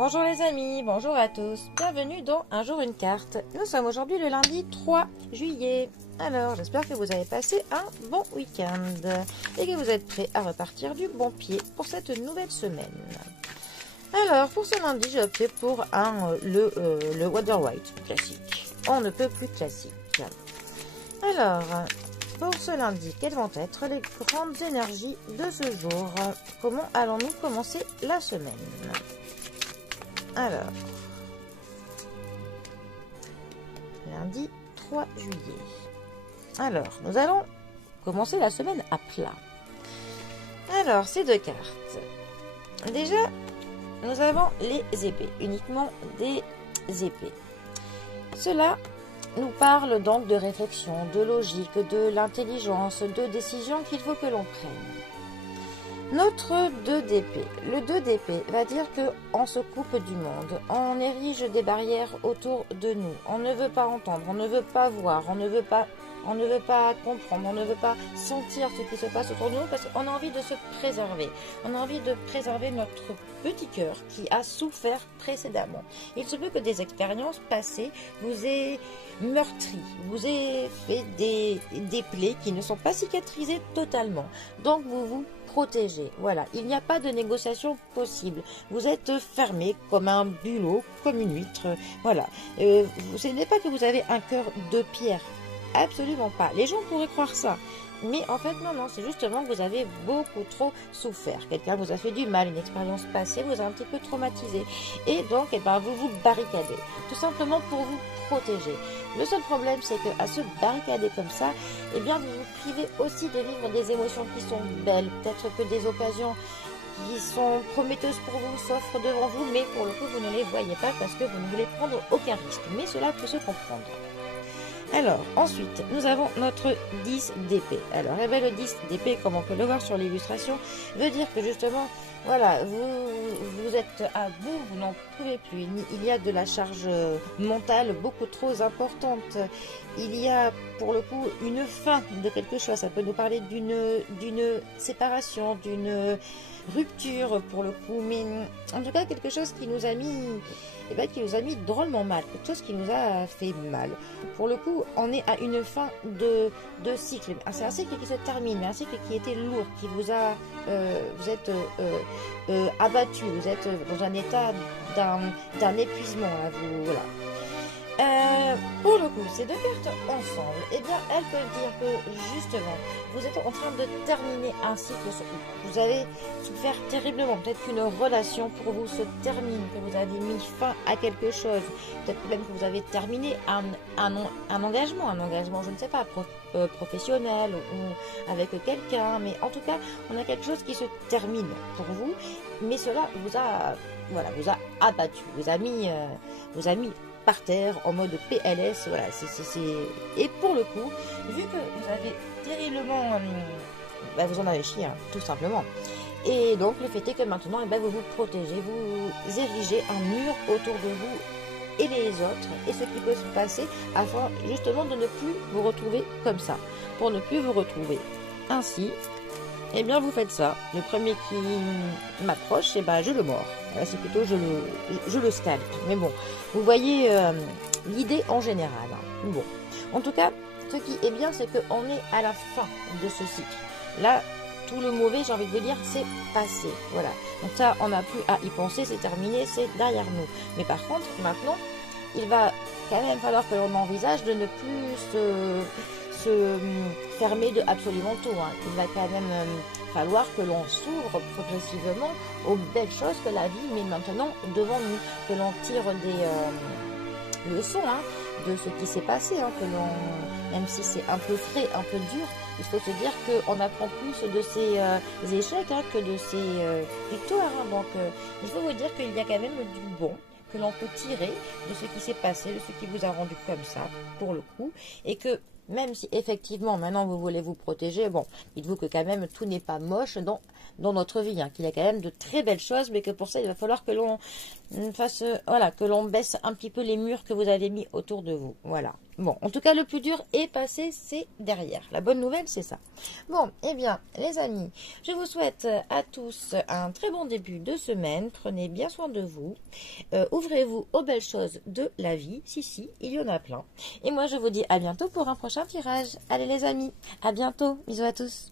Bonjour les amis, bonjour à tous, bienvenue dans Un jour une carte. Nous sommes aujourd'hui le lundi 3 juillet. Alors j'espère que vous avez passé un bon week-end et que vous êtes prêts à repartir du bon pied pour cette nouvelle semaine. Alors pour ce lundi j'ai opté pour le Water White classique. On ne peut plus classique. Alors pour ce lundi, quelles vont être les grandes énergies de ce jour? Comment allons-nous commencer la semaine? Alors, lundi 3 juillet. Alors, nous allons commencer la semaine à plat. Alors, ces deux cartes. Déjà, nous avons les épées, uniquement des épées. Cela nous parle donc de réflexion, de logique, de l'intelligence, de décision qu'il faut que l'on prenne. Notre 2 d'épée. Le 2 d'épée va dire qu'on se coupe du monde, on érige des barrières autour de nous, on ne veut pas entendre, on ne veut pas voir, on ne veut pas comprendre, on ne veut pas sentir ce qui se passe autour de nous parce qu'on a envie de se préserver. On a envie de préserver notre petit cœur qui a souffert précédemment. Il se peut que des expériences passées vous aient meurtri, vous aient fait des plaies qui ne sont pas cicatrisées totalement. Donc vous vous protégez. Voilà, il n'y a pas de négociation possible. Vous êtes fermé comme un bulot, comme une huître. Voilà. Ce n'est pas que vous avez un cœur de pierre. Absolument pas. Les gens pourraient croire ça. Mais en fait, non, c'est justement que vous avez beaucoup trop souffert. Quelqu'un vous a fait du mal, une expérience passée vous a un petit peu traumatisé. Et donc, vous vous barricadez. Tout simplement pour vous protéger. Le seul problème, c'est qu'à se barricader comme ça, vous vous privez aussi de vivre des émotions qui sont belles. Peut-être que des occasions qui sont prometteuses pour vous s'offrent devant vous, mais pour le coup, vous ne les voyez pas parce que vous ne voulez prendre aucun risque. Mais cela peut se comprendre. Alors, ensuite, nous avons notre 10 d'épée. Alors, le 10 d'épée, comme on peut le voir sur l'illustration, veut dire que justement, voilà, vous êtes à bout, vous n'en pouvez plus. Il y a de la charge mentale beaucoup trop importante. Il y a, pour le coup, une fin de quelque chose. Ça peut nous parler d'une séparation, d'une rupture, pour le coup. Mais en tout cas, quelque chose qui nous a mis drôlement mal, quelque chose qui nous a fait mal. Pour le coup, on est à une fin de cycle. C'est un cycle qui se termine, mais un cycle qui était lourd, qui vous êtes abattu, vous êtes dans un état d'un épuisement. Là, voilà. Pour le coup, ces deux cartes ensemble, elles peuvent dire que justement, vous êtes en train de terminer un cycle. Vous avez souffert terriblement. Peut-être qu'une relation pour vous se termine, que vous avez mis fin à quelque chose. Peut-être même que vous avez terminé un engagement, je ne sais pas, professionnel ou avec quelqu'un. Mais en tout cas, on a quelque chose qui se termine pour vous. Mais cela vous a abattu, vous a mis par terre en mode PLS. Voilà, et pour le coup, vu que vous avez terriblement vous en avez chié, tout simplement, et donc le fait est que maintenant vous vous protégez, vous érigez un mur autour de vous et les autres et ce qui peut se passer afin justement de ne plus vous retrouver comme ça, pour ne plus vous retrouver ainsi. Vous faites ça. Le premier qui m'approche, je le mords. C'est plutôt je le scalpe. Mais bon, vous voyez l'idée en général. Bon, en tout cas, ce qui est bien, c'est qu'on est à la fin de ce cycle. Là, tout le mauvais, j'ai envie de vous dire, c'est passé. Voilà. Donc ça, on n'a plus à y penser, c'est terminé, c'est derrière nous. Mais par contre, maintenant, il va quand même falloir que l'on envisage de ne plus se fermer de absolument tout. Il va quand même falloir que l'on s'ouvre progressivement aux belles choses que la vie met maintenant devant nous, que l'on tire des leçons de ce qui s'est passé, que l'on, même si c'est un peu frais, un peu dur, il faut se dire qu'on apprend plus de ces échecs que de ces victoires. Donc il faut vous dire qu'il y a quand même du bon que l'on peut tirer de ce qui s'est passé, de ce qui vous a rendu comme ça, pour le coup, et que Même si effectivement maintenant vous voulez vous protéger, bon, dites-vous que quand même tout n'est pas moche dans notre vie, hein, qu'il y a quand même de très belles choses, mais que pour ça il va falloir que l'on fasse, voilà, que l'on baisse un petit peu les murs que vous avez mis autour de vous. Voilà. Bon, en tout cas le plus dur est passé, c'est derrière. La bonne nouvelle c'est ça. Bon, eh bien les amis, je vous souhaite à tous un très bon début de semaine. Prenez bien soin de vous. Ouvrez-vous aux belles choses de la vie. Si, il y en a plein. Et moi je vous dis à bientôt pour un prochain tirage. Allez les amis, à bientôt. Bisous à tous.